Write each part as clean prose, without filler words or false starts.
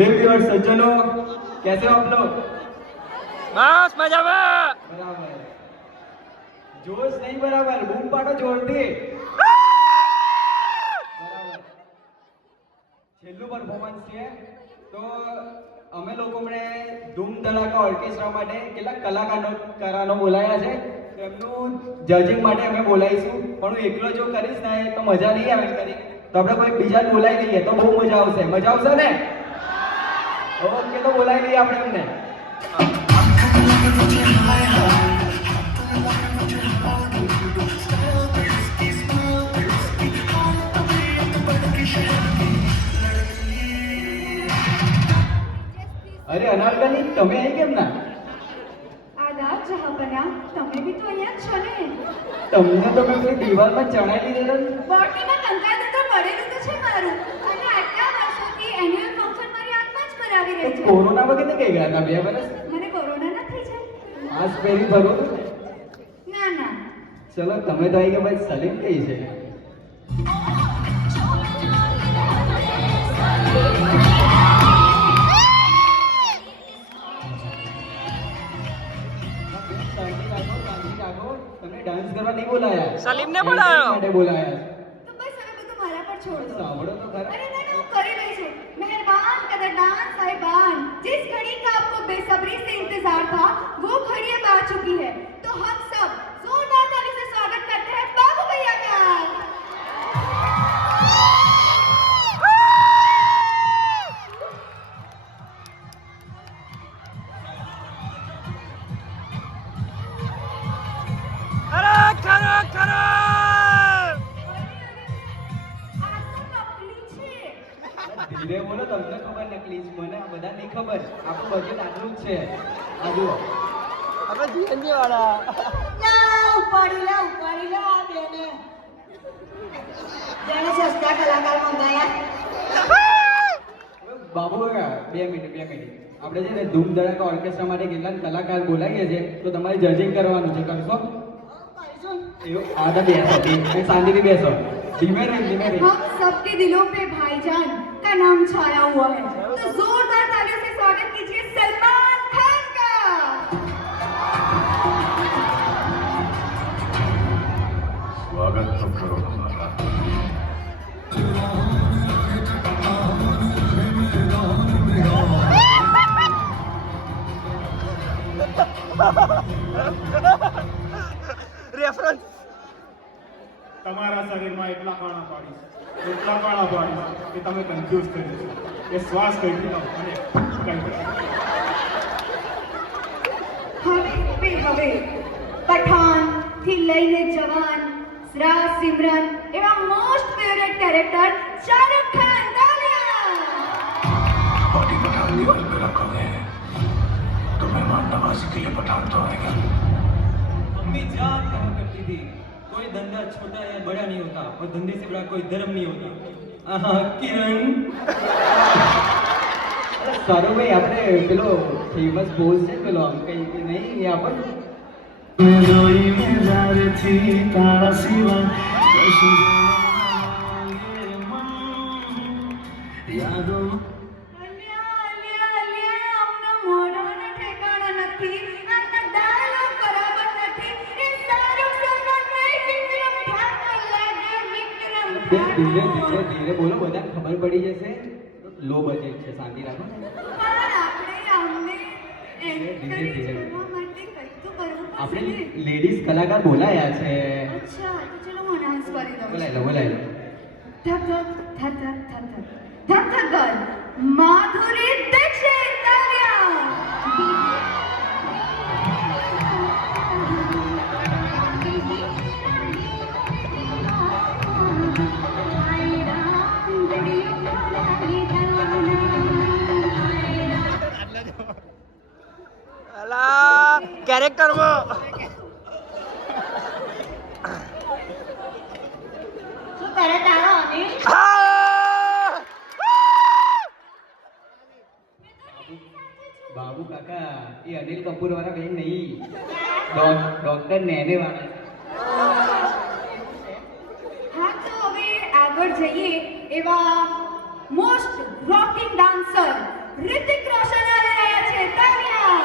देवी और सज्जनों, कैसे हो आप लोग? बस मजा में। बराबर जोश नहीं, बराबर बूम पाड़ो जोरથી બરાબર છેલ્લું પરફોર્મન્સ છે તો અમે લોકોને ધૂમ ધડાકા ઓર્કેસ્ટ્રા માટે કેટલાક કલાકારો બોલાયા છે તો એમનું જજિંગ માટે અમે બોલાવીશું પણ હું એકલો જો કરીશ ને તો મજા નહીં આવે કરી તો આપણે કોઈ બીજા બોલાવી લઈએ તો બહુ મજા આવશે ને ઓકે તો બોલાવી લઈએ આપણે એમને अरे अनारकली તમે અહીં કેમ ના આદાબ જહાપના તમે બી તો અહીંયા જ છો ને તમને તો મેં કોઈ દિવાલમાં ચણાવી દીધેલો બોર્ડમાં કંકાળ તો પડેલું તો છે મારું અને આટલા વર્ષોથી એન્યુઅલ ફંક્શન મારી આંખમાં જ કરાવી રહી છે કોરોના વખતે કઈ ગયા હતા 2 વર્ષ મને કોરોના નથી છે આજ પહેરી ભરો ના ના ચલો તમે તો આવી ગયા ભાઈ સલીમ કઈ છે તમને ડાન્સ કરવા નહીં બોલાયા સલીમ ને બોલાયો માટે બોલાયા તો બસ હવે બધું મારા પર છોડ દો સાંભળો તો ખરા अरे नहीं वो कर ही रही छे मेहरबान कदरदान साहिबान जिस घड़ी का आपको बेसब्री से इंतजार था वो घड़ी अब आ चुकी है तो हम सब जोरदार ताली से स्वागत करते हैं बाबू भैया का अरे करो करो आज तो नकली छे ધીરે બોલો તમને ખબર નકલી છે મને આ બધા નહીં ખબર આપણું બજેટ આટલું જ છે આ જુઓ अबे जीएनजी वाला ઉપાડી લે આ બેને જેને સસ્તા કલાકાર મંગાયા બાબુ કાકા 2 મિનિટ આપણે છે ને ધૂમ ધડાકા ઓર્કેસ્ટ્રા માટે કેટલાક કલાકાર બોલાવીએ છીએ તો તમારે જજિંગ કરવાનું છે કરશો એવું આधा બેસો શાંતિથી બેસો ધીમે રહી हम सबके दिलों पे भाईजान का नाम छाया हुआ है तो जोरदार तालियों से स्वागत कीजिए सलमान खान का स्वागत तो करो हमारा रेफरेंस તમારા શરીરમાં એટલા કાણા પાડીશ કે તમે કન્ફ્યુઝ થઈ જશો એ શ્વાસ કરી લો અને હવે પઠાણ થી લઈને જવાન રાજ સિમરન એવા most favourite character Shahrukh Khan તાલિયા बॉडी पठान लेवल पे रखा है तो मेहमान नवाजी के लिए पठान तो आएगा मम्मी जान कहा करती थी कोई धंधा छोटा या बड़ा नहीं होता और धंधे से बड़ा कोई धर्म नहीं होता किरण સારું ભાઈ આપણે પેલો ફેમસ પોઝ છે પેલો આમ કઈ નહીં એ આપણે અમને મોઢાને ઠેકાણા નથી આના ડાયલોગ બરાબર નથી એ શાહરુખ સલમાન નહીં વિક્રમ ઠાકોર લાગે વિક્રમ ધીરે બોલો બધા ખબર પડી જશે લો બજેટ છે શાંતિ રાખો પણ આપણે અમને એન્કરેજ કરવા માટે કંઈક તો કરવું આપણે પડશે ને લેડીઝ કલાકાર બોલાયા છે અચ્છા તો ચલો હું અનાઉન્સ કરી દઉં બોલાય લો ધક ધક ધક ધક ધક ધક ધક ગર્લ માધુરી દીક્ષિત તાલિયા अला कैरेक्टर वो શું કરે તારો અનિલ બાબુ કાકા એ અનિલ કપૂર વાળા બેન નહીં ડોક્ટર નેને વાળા હા તો હવે આગળ જઈએ એવા most rocking dancer Hrithik Roshan આવી રહ્યા છે તાલિયા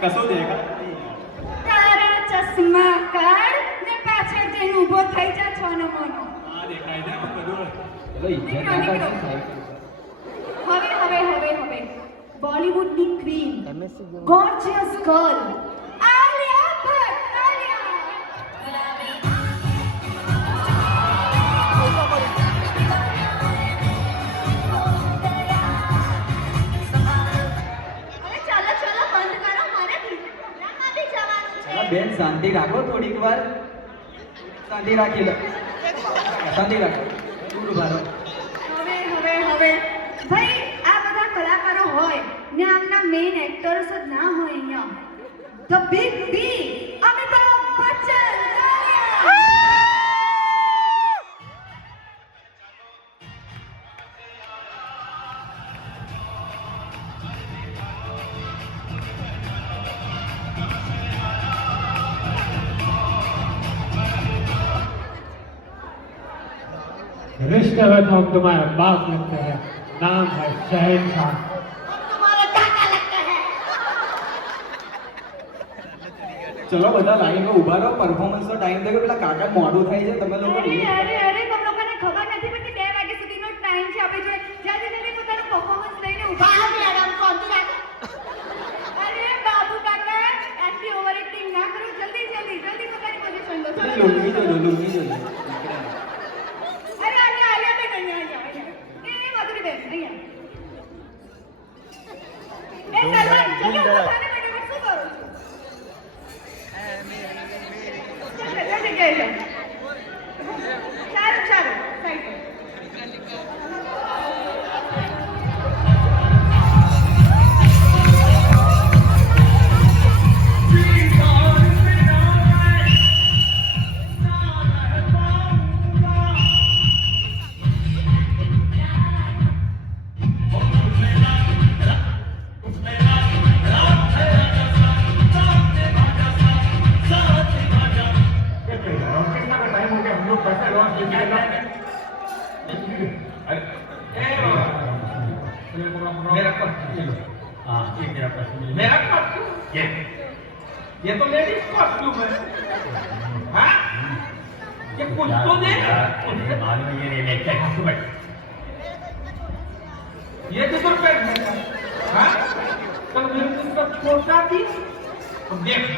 કશું દેખા તારા ચશ્મા કાઢ ને પાછળ જઈને ઊભો થઈ જા છોનો મોનો આ દેખાય છે બધું ચલો ઇજ્જત ના કરશો સાહેબ. હવે બોલિવૂડની ક્વીન MSc જેવું. ગોર્જિયસ ગર્લ આલિયા ભટ્ટ તાલિયા હવે ચાલો બંધ કરો મારે બીજા પ્રોગ્રામમાં બી જવાનું ચલો છે બેન શાંતિ રાખો થોડીક વાર શાંતિ રાખી લો શાંતિ રાખો દૂર ઉભા રહો. હવે ભાઈ આ બધા કલાકારો હોય ને આમના મેઇન એક્ટર્સ જ ના હોય અહીંયા ધ બિગ બી અમિતાભ બચ્ચન रिश्ते में तो हम तुम्हारे बाप लगते हैं नाम है शहनशाह तुम्हारे काका लगता है ચલો બધા લાઈનમાં ઊભા રહો પરફોર્મન્સનો ટાઈમ થઈ ગયો પેલા કાકા મોડું થાય છે તમે લોકો અરે તમ લોકોને ખબર નથી પડતી 2 વાગ્યા સુધીનો ટાઈમ છે આપણે જોડે જલ્દી જલ્દી પોતાનું પરફોર્મન્સ લઈને ઊભા बाहर मैडम कौन રાખો અરે બાબુ કાકા આટલી ઓવર એક્ટિંગ ના કરો જલ્દી પોતાની પોઝિશન લો ચલો, લુંગી ચલો, જોજો ચલો. લુંગી જોજો અરે આલિયા બેન અહીંયા એ માધુરી બેન અહીંયા એ સલમાન ચલો પોતાને ફટાફટ શું કરો છો જલ્દી જલ્દી સારું સાઈડ પર टाइम हो गया हम लोग पैसे लॉन्च मेरा पर्स ये लो हाँ ये मेरा पर्स मेरा पर्स ये तो लेडीज कॉस्ट्यूम है हाँ ये कुछ तो दे मालूम है ये लेके ये किस रुपए का हाँ कल मेरे को तो छोटा थी तो देख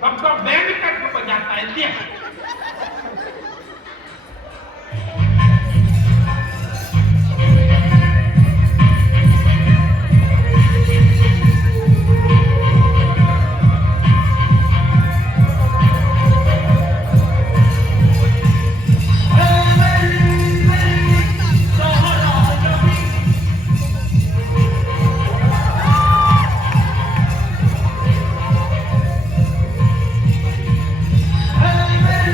सबका बैंक तक को जाता है देख Hey,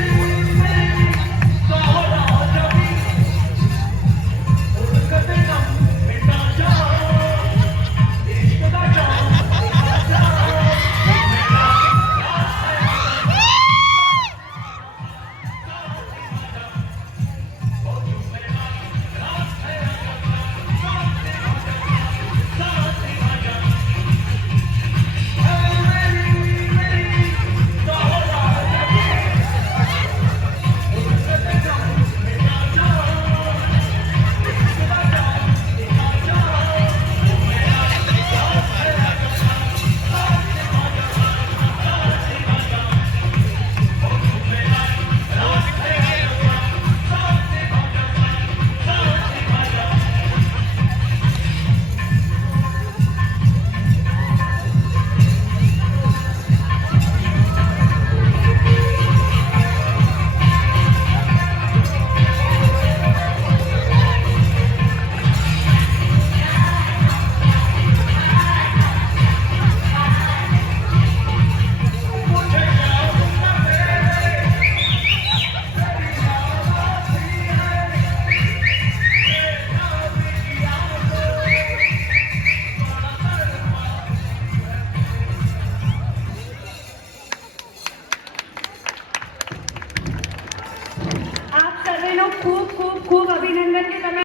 બહેનો ખૂબ ખૂબ ખૂબ અભિનંદન કે તમે